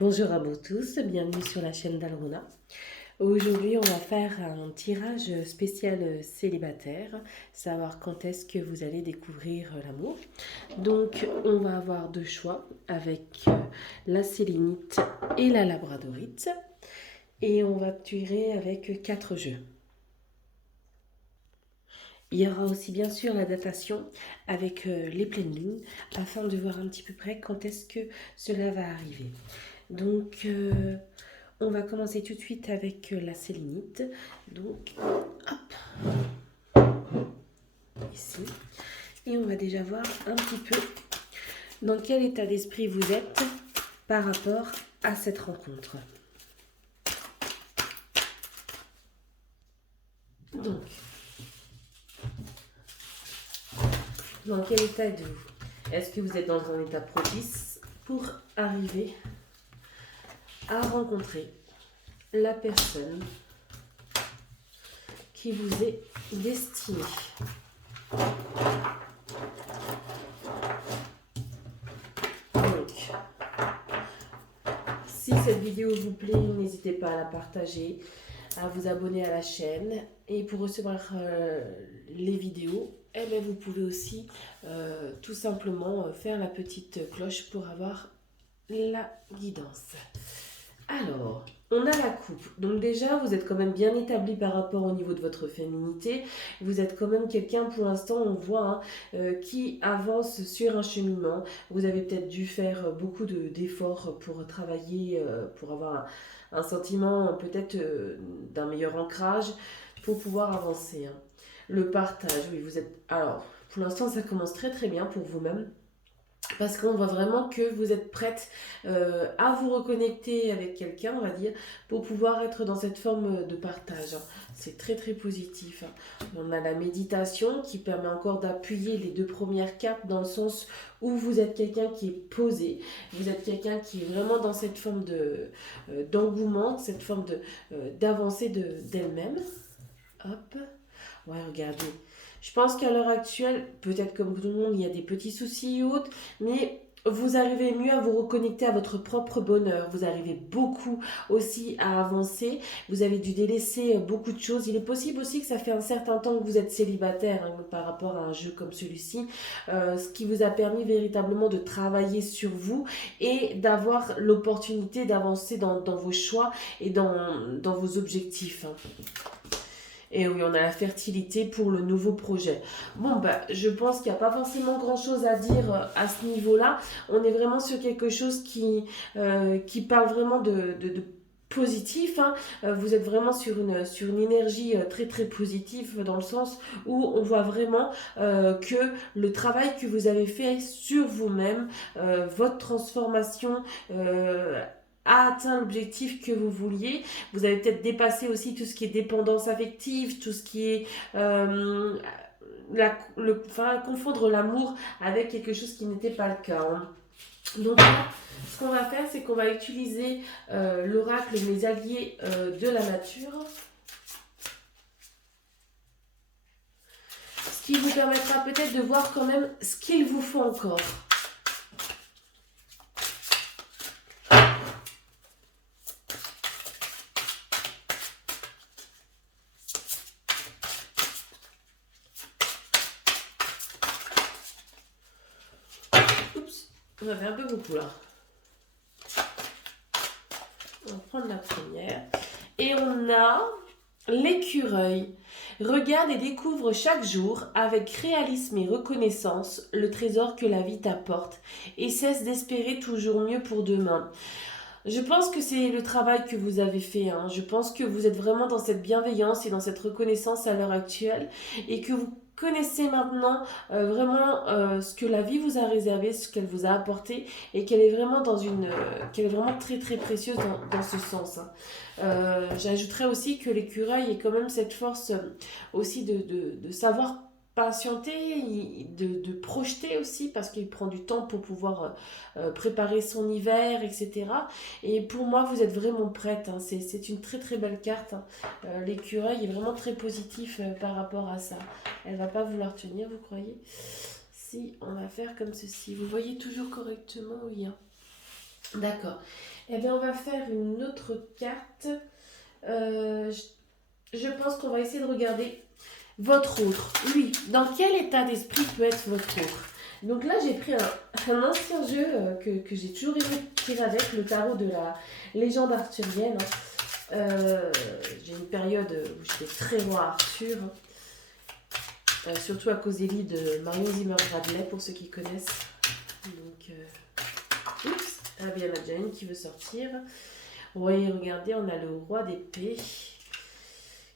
Bonjour à vous tous, bienvenue sur la chaîne d'Alrona. Aujourd'hui, on va faire un tirage spécial célibataire, savoir quand est-ce que vous allez découvrir l'amour. Donc, on va avoir deux choix avec la sélénite et la labradorite. Et on va tirer avec 4 jeux. Il y aura aussi bien sûr la datation avec les pleines lunes afin de voir un petit peu près quand est-ce que cela va arriver. Donc, on va commencer tout de suite avec la sélénite. Donc, hop, ici. Et on va déjà voir un petit peu dans quel état d'esprit vous êtes par rapport à cette rencontre. Donc, dans quel état êtes-vous? Est-ce que vous êtes dans un état propice pour arriver à rencontrer la personne qui vous est destinée? Donc, si cette vidéo vous plaît, n'hésitez pas à la partager, à vous abonner à la chaîne. Et pour recevoir les vidéos, eh bien, vous pouvez aussi tout simplement faire la petite cloche pour avoir la guidance. Alors, on a la coupe. Donc déjà, vous êtes quand même bien établi par rapport au niveau de votre féminité. Vous êtes quand même quelqu'un, pour l'instant, on voit, qui avance sur un cheminement. Vous avez peut-être dû faire beaucoup d'efforts pour travailler, pour avoir un sentiment peut-être d'un meilleur ancrage, pour pouvoir avancer, hein. Le partage, oui, vous êtes... Alors, pour l'instant, ça commence très très bien pour vous-même. Parce qu'on voit vraiment que vous êtes prête à vous reconnecter avec quelqu'un, on va dire, pour pouvoir être dans cette forme de partage, hein. C'est très très positif, hein. On a la méditation qui permet encore d'appuyer les deux premières cartes dans le sens où vous êtes quelqu'un qui est posé, vous êtes quelqu'un qui est vraiment dans cette forme d'engouement, cette forme d'avancée d'elle-même. Hop. Ouais, regardez. Je pense qu'à l'heure actuelle, peut-être comme tout le monde, il y a des petits soucis ou autres, mais vous arrivez mieux à vous reconnecter à votre propre bonheur. Vous arrivez beaucoup aussi à avancer. Vous avez dû délaisser beaucoup de choses. Il est possible aussi que ça fait un certain temps que vous êtes célibataire, hein, par rapport à un jeu comme celui-ci, ce qui vous a permis véritablement de travailler sur vous et d'avoir l'opportunité d'avancer dans vos choix et dans vos objectifs, hein. Et oui, on a la fertilité pour le nouveau projet. Bon, bah, je pense qu'il n'y a pas forcément grand-chose à dire à ce niveau-là. On est vraiment sur quelque chose qui parle vraiment de positif, hein. Vous êtes vraiment sur une énergie très très positive dans le sens où on voit vraiment que le travail que vous avez fait sur vous-même, votre transformation a atteint l'objectif que vous vouliez. Vous avez peut-être dépassé aussi tout ce qui est dépendance affective, tout ce qui est enfin, confondre l'amour avec quelque chose qui n'était pas le cas, hein. Donc là, ce qu'on va faire, c'est qu'on va utiliser l'oracle Mes alliés de la nature, ce qui vous permettra peut-être de voir quand même ce qu'il vous faut encore. Oups, on avait un peu beaucoup là. On va prendre la première. Et on a l'écureuil. Regarde et découvre chaque jour, avec réalisme et reconnaissance, le trésor que la vie t'apporte et cesse d'espérer toujours mieux pour demain. Je pense que c'est le travail que vous avez fait, hein. Je pense que vous êtes vraiment dans cette bienveillance et dans cette reconnaissance à l'heure actuelle et que vous connaissez maintenant vraiment ce que la vie vous a réservé, ce qu'elle vous a apporté et qu'elle est vraiment qu'elle est vraiment très très précieuse dans ce sens, hein. J'ajouterais aussi que l'écureuil est quand même cette force aussi de savoir patienter, de projeter aussi parce qu'il prend du temps pour pouvoir préparer son hiver, etc. Et pour moi, vous êtes vraiment prête, hein. C'est une très très belle carte, hein. L'écureuil est vraiment très positif par rapport à ça. Elle va pas vouloir tenir, vous croyez? Si, on va faire comme ceci. Vous voyez toujours correctement, oui, hein. D'accord. Eh bien, on va faire une autre carte. Euh, je pense qu'on va essayer de regarder votre autre. Oui, dans quel état d'esprit peut être votre autre? Donc là, j'ai pris un ancien jeu que j'ai toujours aimé tirer avec, le tarot de la légende arthurienne. J'ai une période où j'étais très roi Arthur, surtout à cause des livres de Marion Zimmer Bradley, pour ceux qui connaissent. Donc, oups, ah bien, il y en a déjà une qui veut sortir. Oui, regardez, on a le roi d'épée.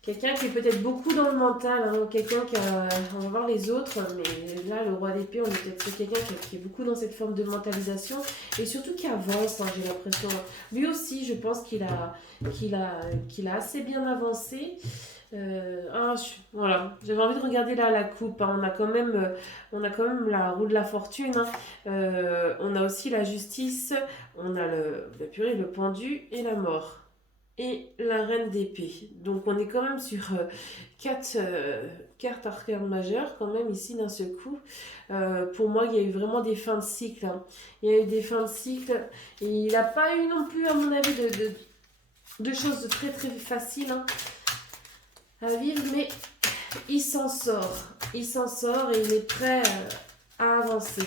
Quelqu'un qui est peut-être beaucoup dans le mental, hein, quelqu'un qui a... On va voir les autres, mais là, le roi d'épée, on est peut-être sur quelqu'un qui est beaucoup dans cette forme de mentalisation et surtout qui avance, hein, j'ai l'impression. Lui aussi, je pense qu'il a assez bien avancé. Voilà, j'avais envie de regarder là la coupe, hein. On a quand même la roue de la fortune, hein. On a aussi la justice, on a la purée, le pendu et la mort et la reine d'épée. Donc on est quand même sur quatre cartes arcanes majeures quand même ici d'un seul coup. Pour moi, il y a eu vraiment des fins de cycle, hein. Il y a eu des fins de cycle et il n'a pas eu non plus, à mon avis, de choses de très très faciles, hein, à vivre, mais il s'en sort. Il s'en sort et il est prêt à avancer.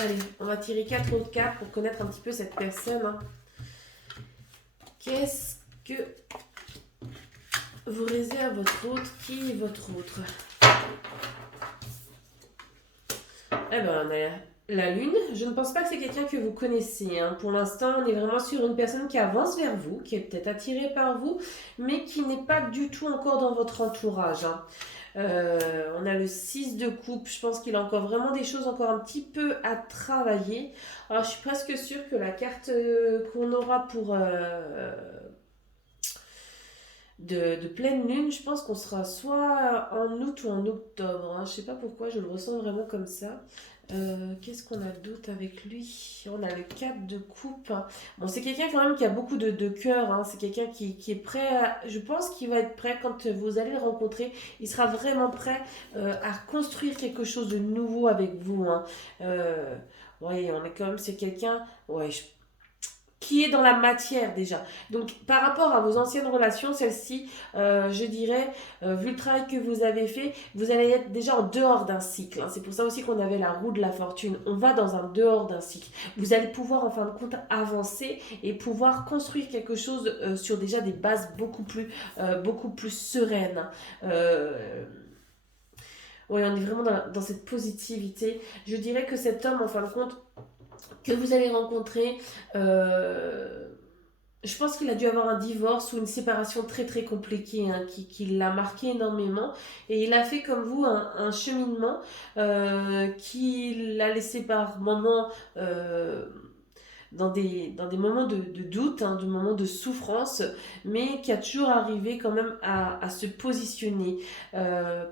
Allez, on va tirer 4 autres cartes pour connaître un petit peu cette personne, hein. Qu'est-ce que vous réservez à votre autre? Qui est votre autre? Eh ben, on a la lune. Je ne pense pas que c'est quelqu'un que vous connaissez, hein. Pour l'instant, on est vraiment sur une personne qui avance vers vous, qui est peut-être attirée par vous, mais qui n'est pas du tout encore dans votre entourage, hein. On a le 6 de coupe. Je pense qu'il a encore vraiment des choses encore un petit peu à travailler. Alors, je suis presque sûre que la carte qu'on aura pour... de pleine lune, je pense qu'on sera soit en août ou en octobre, hein. Je sais pas pourquoi, je le ressens vraiment comme ça. Qu'est-ce qu'on a d'autre avec lui? On a le 4 de coupe, hein. Bon, c'est quelqu'un quand même qui a beaucoup de cœur, hein. C'est quelqu'un qui est prêt je pense qu'il va être prêt quand vous allez le rencontrer. Il sera vraiment prêt à construire quelque chose de nouveau avec vous, hein. Ouais, on est quand même, c'est quelqu'un... Ouais, qui est dans la matière déjà. Donc par rapport à vos anciennes relations, celle-ci, je dirais, vu le travail que vous avez fait, vous allez être déjà en dehors d'un cycle, hein. C'est pour ça aussi qu'on avait la roue de la fortune. On va dans un dehors d'un cycle. Vous allez pouvoir en fin de compte avancer et pouvoir construire quelque chose sur déjà des bases beaucoup plus sereines. Oui, on est vraiment dans cette positivité. Je dirais que cet homme, en fin de compte, que vous allez rencontrer, je pense qu'il a dû avoir un divorce ou une séparation très très compliquée, hein, qui l'a marqué énormément. Et il a fait comme vous un cheminement qui l'a laissé par moments dans des moments de doute, hein, de moments de souffrance, mais qui a toujours arrivé quand même à se positionner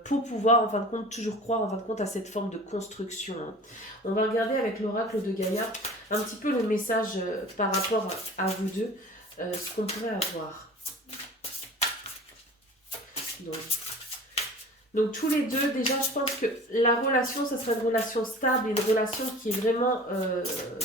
pour pouvoir en fin de compte toujours croire en fin de compte à cette forme de construction, hein. On va regarder avec l'oracle de Gaïa un petit peu le message par rapport à vous deux, ce qu'on pourrait avoir. Donc tous les deux, déjà, je pense que la relation, ça sera une relation stable, une relation qui est vraiment,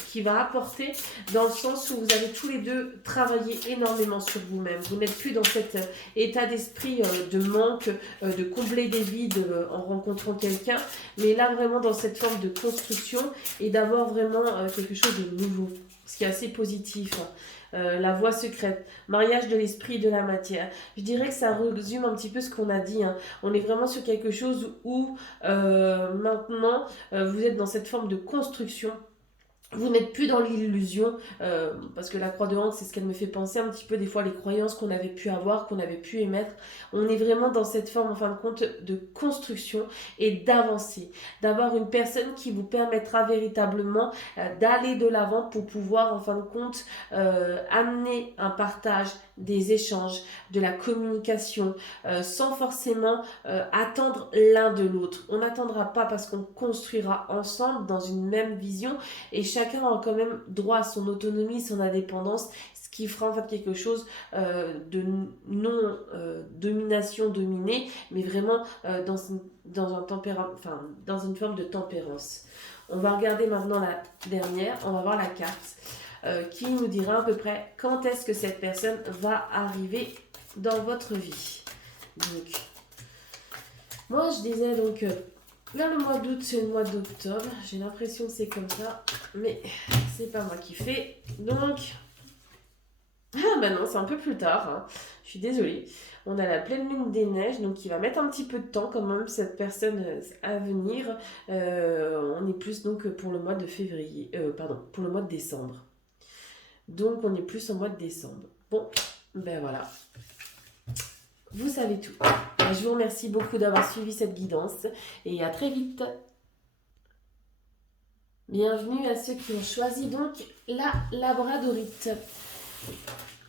qui va apporter, dans le sens où vous allez tous les deux travailler énormément sur vous-même. Vous n'êtes plus dans cet état d'esprit de manque, de combler des vides en rencontrant quelqu'un, mais là vraiment dans cette forme de construction et d'avoir vraiment quelque chose de nouveau, ce qui est assez positif, hein. La voie secrète, mariage de l'esprit et de la matière. Je dirais que ça résume un petit peu ce qu'on a dit, hein. On est vraiment sur quelque chose où maintenant vous êtes dans cette forme de construction. Vous n'êtes plus dans l'illusion, parce que la croix de Hank, c'est ce qu'elle me fait penser un petit peu des fois les croyances qu'on avait pu avoir, qu'on avait pu émettre. On est vraiment dans cette forme, en fin de compte, de construction et d'avancer, d'avoir une personne qui vous permettra véritablement d'aller de l'avant pour pouvoir, en fin de compte, amener un partage, des échanges, de la communication, sans forcément attendre l'un de l'autre. On n'attendra pas parce qu'on construira ensemble dans une même vision et chacun a quand même droit à son autonomie, son indépendance, ce qui fera en fait quelque chose de non domination dominée, mais vraiment dans un tempéra... enfin, dans une forme de tempérance. On va regarder maintenant la dernière, on va voir la carte qui nous dira à peu près quand est-ce que cette personne va arriver dans votre vie. Donc, moi je disais donc vers le mois d'août, c'est le mois d'octobre. J'ai l'impression que c'est comme ça, mais c'est pas moi qui fais. Donc, ah ben non, c'est un peu plus tard, hein. Je suis désolée. On a la pleine lune des neiges, donc il va mettre un petit peu de temps quand même cette personne à venir. On est plus donc pour le mois de février, pardon, pour le mois de décembre. Donc on est plus au mois de décembre. Bon, ben voilà. Vous savez tout. Je vous remercie beaucoup d'avoir suivi cette guidance et à très vite. Bienvenue à ceux qui ont choisi donc la labradorite.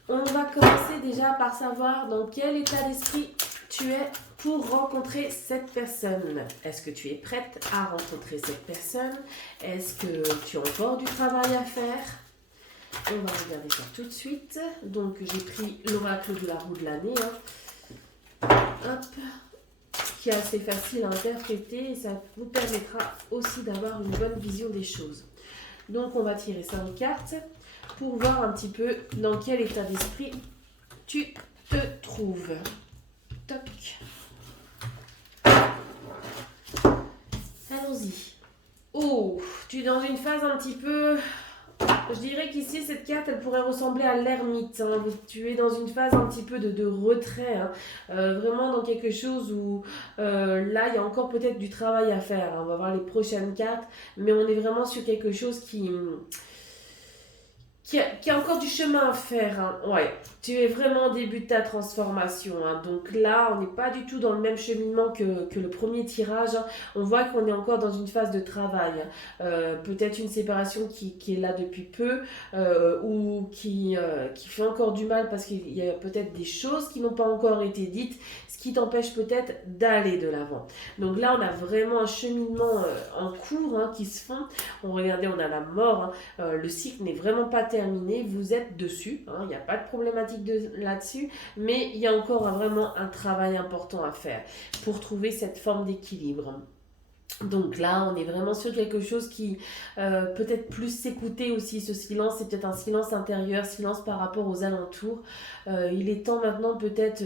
On va commencer déjà par savoir dans quel état d'esprit tu es pour rencontrer cette personne. Est-ce que tu es prête à rencontrer cette personne? Est-ce que tu as encore du travail à faire? On va regarder ça tout de suite. Donc j'ai pris l'oracle de la roue de l'année. Hop, qui est assez facile à interpréter et ça vous permettra aussi d'avoir une bonne vision des choses. Donc on va tirer 5 cartes pour voir un petit peu dans quel état d'esprit tu te trouves. Toc. Allons-y. Oh, tu es dans une phase un petit peu... Je dirais qu'ici, cette carte, elle pourrait ressembler à l'ermite. Hein. Tu es dans une phase un petit peu de retrait. Hein. Vraiment dans quelque chose où là, il y a encore peut-être du travail à faire. Hein. On va voir les prochaines cartes. Mais on est vraiment sur quelque chose qui a encore du chemin à faire. Hein. Ouais, tu es vraiment au début de ta transformation. Hein. Donc là, on n'est pas du tout dans le même cheminement que le premier tirage. Hein. On voit qu'on est encore dans une phase de travail. Peut-être une séparation qui est là depuis peu ou qui fait encore du mal parce qu'il y a peut-être des choses qui n'ont pas encore été dites, ce qui t'empêche peut-être d'aller de l'avant. Donc là, on a vraiment un cheminement en cours hein, qui se font. Regardez, on a la mort. Hein. Le cycle n'est vraiment pas terminé, vous êtes dessus, il n'y a pas de problématique là-dessus, mais il y a encore vraiment un travail important à faire pour trouver cette forme d'équilibre. Donc là, on est vraiment sur quelque chose qui peut-être plus s'écouter aussi. Ce silence, c'est peut-être un silence intérieur, silence par rapport aux alentours. Il est temps maintenant peut-être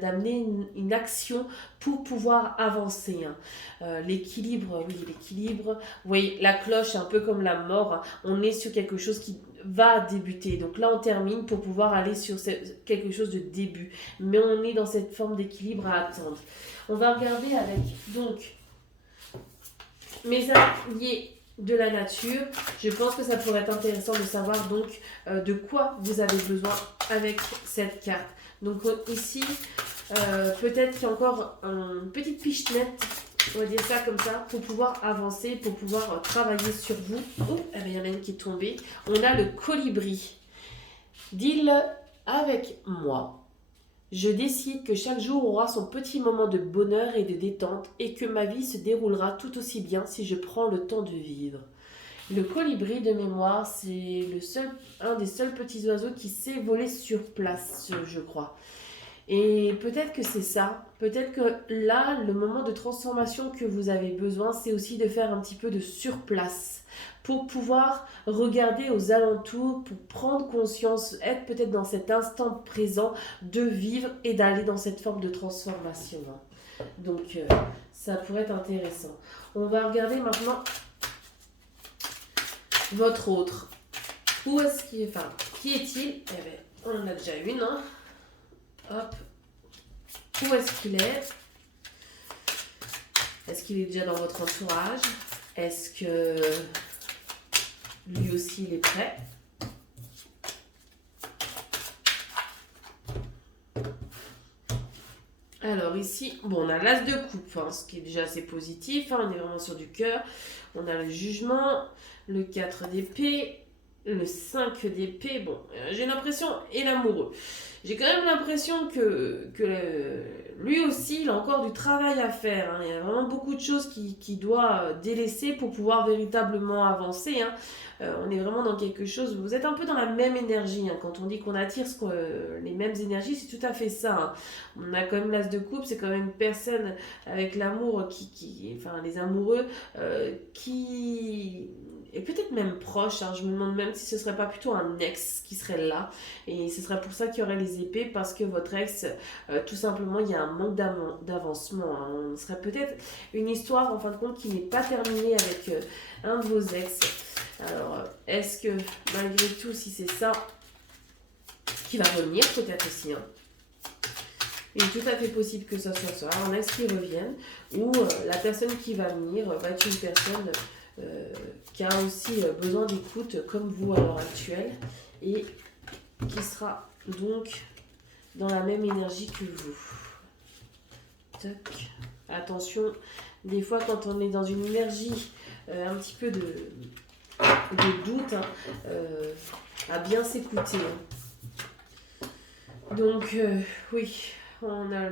d'amener une action pour pouvoir avancer. Hein. L'équilibre, oui, l'équilibre. Vous voyez, la cloche, un peu comme la mort. Hein. On est sur quelque chose qui va débuter. Donc là, on termine pour pouvoir aller sur quelque chose de début. Mais on est dans cette forme d'équilibre à attendre. On va regarder avec, donc... mes alliés de la nature, je pense que ça pourrait être intéressant de savoir donc de quoi vous avez besoin avec cette carte. Donc ici, peut-être qu'il y a encore une petite pichenette, on va dire ça comme ça, pour pouvoir avancer, pour pouvoir travailler sur vous. Oh, il y en a une qui est tombée. On a le colibri. Deal avec moi. Je décide que chaque jour aura son petit moment de bonheur et de détente et que ma vie se déroulera tout aussi bien si je prends le temps de vivre. Le colibri de mémoire, c'est un des seuls petits oiseaux qui sait voler sur place, je crois. Et peut-être que c'est ça, peut-être que là, le moment de transformation que vous avez besoin, c'est aussi de faire un petit peu de surplace pour pouvoir regarder aux alentours, pour prendre conscience, être peut-être dans cet instant présent, de vivre et d'aller dans cette forme de transformation. Donc, ça pourrait être intéressant. On va regarder maintenant votre autre. Où est-ce qu'il est, enfin, qui est-il? Eh bien, on en a déjà une, hein. Hop. Où est-ce qu'il est? Est-ce qu'il est déjà dans votre entourage? Est-ce que lui aussi il est prêt? Alors ici, bon, on a l'as de coupe, hein, ce qui est déjà assez positif, hein, on est vraiment sur du cœur. On a le jugement, le 4 d'épée, le 5 d'épée, bon, j'ai l'impression, et l'amoureux. J'ai quand même l'impression que lui aussi, il a encore du travail à faire. Hein. Il y a vraiment beaucoup de choses qu'il doit délaisser pour pouvoir véritablement avancer. Hein. On est vraiment dans quelque chose, vous êtes un peu dans la même énergie. Hein. Quand on dit qu'on attire les mêmes énergies, c'est tout à fait ça. Hein. On a quand même l'as de coupe, c'est quand même une personne avec l'amour enfin les amoureux, qui et peut-être même proche, hein. Je me demande même si ce serait pas plutôt un ex qui serait là. Et ce serait pour ça qu'il y aurait les épées, parce que votre ex, tout simplement, il y a un manque d'avancement. Hein. On serait peut-être une histoire, en fin de compte, qui n'est pas terminée avec un de vos ex. Alors, est-ce que, malgré tout, si c'est ça, qui va revenir, peut-être aussi, hein. Il est tout à fait possible que ça soit ça, un ex qui revienne, ou la personne qui va venir va être une personne qui a aussi besoin d'écoute comme vous à l'heure actuelle et qui sera donc dans la même énergie que vous. Tac. Attention, des fois quand on est dans une énergie un petit peu de doute, hein, à bien s'écouter. Hein. Donc oui, on a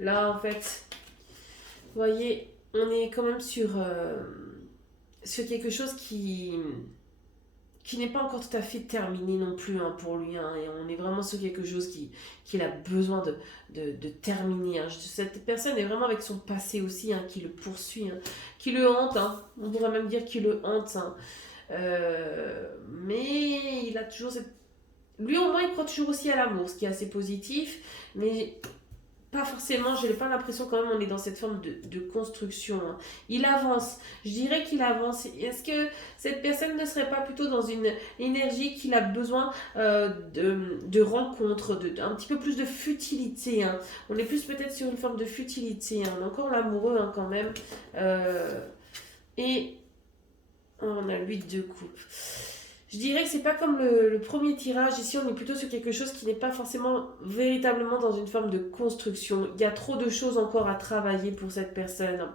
là en fait, vous voyez, on est quand même sur quelque chose qui n'est pas encore tout à fait terminé non plus, hein, pour lui. Hein, et on est vraiment sur quelque chose qu'il a besoin de terminer. Hein. Cette personne est vraiment avec son passé aussi, hein, qui le poursuit, hein, qui le hante. Hein. On pourrait même dire qu'il le hante. Hein. Mais il a toujours cette... Lui au moins il croit toujours aussi à l'amour, ce qui est assez positif. Mais... pas forcément, je n'ai pas l'impression quand même on est dans cette forme de construction. Hein. Il avance, je dirais qu'il avance. Est-ce que cette personne ne serait pas plutôt dans une énergie qu'il a besoin de rencontres, un petit peu plus de futilité. Hein. On est plus peut-être sur une forme de futilité. Hein. On a encore l'amoureux, hein, quand même. Et on a l'huile de coupe. Je dirais que c'est pas comme le premier tirage. Ici, on est plutôt sur quelque chose qui n'est pas forcément véritablement dans une forme de construction. Il y a trop de choses encore à travailler pour cette personne.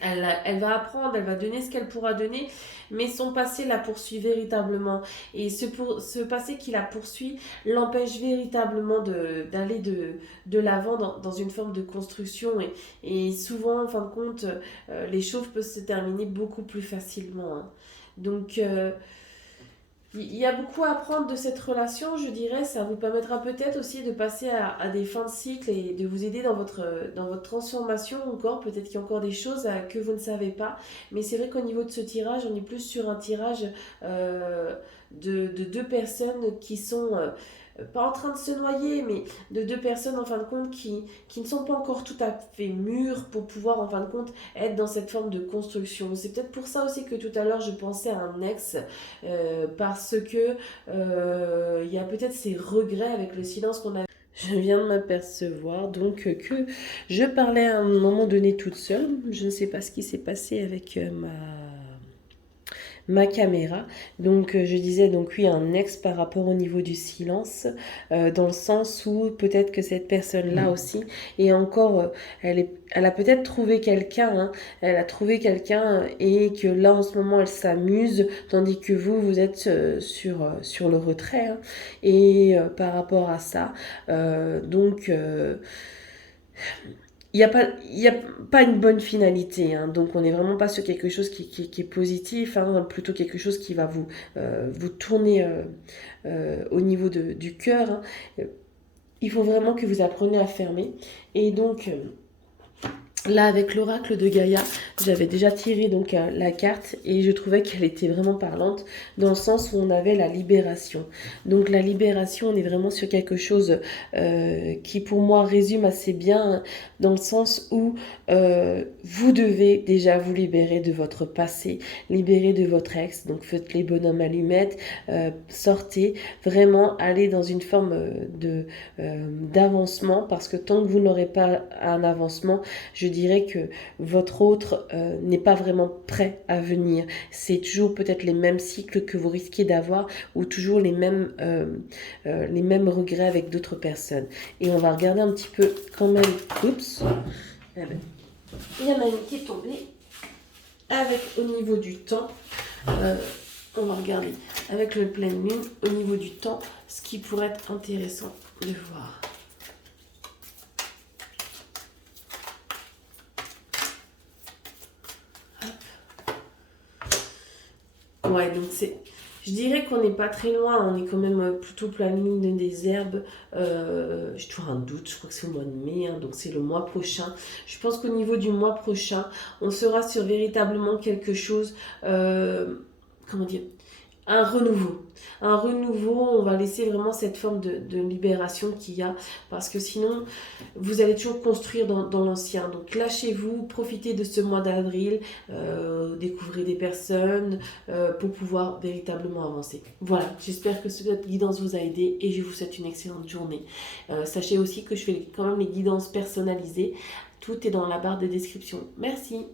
Elle va apprendre, elle va donner ce qu'elle pourra donner, mais son passé la poursuit véritablement. Et ce passé qui la poursuit l'empêche véritablement d'aller de l'avant dans une forme de construction. Et souvent, en fin de compte, les choses peuvent se terminer beaucoup plus facilement. Hein. Donc... il y a beaucoup à apprendre de cette relation, je dirais. Ça vous permettra peut-être aussi de passer à des fins de cycle et de vous aider dans votre transformation encore. Peut-être qu'il y a encore des choses que vous ne savez pas. Mais c'est vrai qu'au niveau de ce tirage, on est plus sur un tirage de deux personnes qui sont... pas en train de se noyer, mais de deux personnes en fin de compte qui ne sont pas encore tout à fait mûres pour pouvoir en fin de compte être dans cette forme de construction. C'est peut-être pour ça aussi que tout à l'heure je pensais à un ex, parce que il y a peut-être ces regrets avec le silence qu'on a. Je viens de m'apercevoir donc que je parlais à un moment donné toute seule. Je ne sais pas ce qui s'est passé avec ma caméra. Donc je disais donc oui, un ex par rapport au niveau du silence, dans le sens où peut-être que cette personne-là aussi, et encore, elle a peut-être trouvé quelqu'un, hein, elle a trouvé quelqu'un et que là en ce moment elle s'amuse, tandis que vous êtes sur le retrait. Hein, et par rapport à ça, donc... il n'y a pas une bonne finalité, hein, donc on n'est vraiment pas sur quelque chose qui est positif, hein, plutôt quelque chose qui va vous tourner au niveau du cœur. Hein. Il faut vraiment que vous appreniez à fermer. Et donc... là, avec l'oracle de Gaïa, j'avais déjà tiré donc la carte et je trouvais qu'elle était vraiment parlante dans le sens où on avait la libération. Donc la libération, on est vraiment sur quelque chose qui pour moi résume assez bien, dans le sens où vous devez déjà vous libérer de votre passé, libérer de votre ex. Donc faites les bonhommes allumettes, sortez, vraiment allez dans une forme d'avancement, parce que tant que vous n'aurez pas un avancement, je dirais que votre autre n'est pas vraiment prêt à venir. C'est toujours peut-être les mêmes cycles que vous risquez d'avoir, ou toujours les mêmes regrets avec d'autres personnes. Et on va regarder un petit peu quand même. Oups. Il y en a une qui est tombée. Avec au niveau du temps. on va regarder avec le pleine lune au niveau du temps, ce qui pourrait être intéressant de voir. Hop. Ouais, donc je dirais qu'on n'est pas très loin, on est quand même plutôt pleine lune des herbes. J'ai toujours un doute, je crois que c'est au mois de mai, hein, donc c'est le mois prochain. Je pense qu'au niveau du mois prochain, on sera sur véritablement quelque chose, comment dire, un renouveau. Un renouveau, on va laisser vraiment cette forme de libération qu'il y a, parce que sinon, vous allez toujours construire dans l'ancien. Donc lâchez-vous, profitez de ce mois d'avril, découvrez des personnes pour pouvoir véritablement avancer. Voilà, j'espère que cette guidance vous a aidé et je vous souhaite une excellente journée. Sachez aussi que je fais quand même les guidances personnalisées. Tout est dans la barre de description. Merci.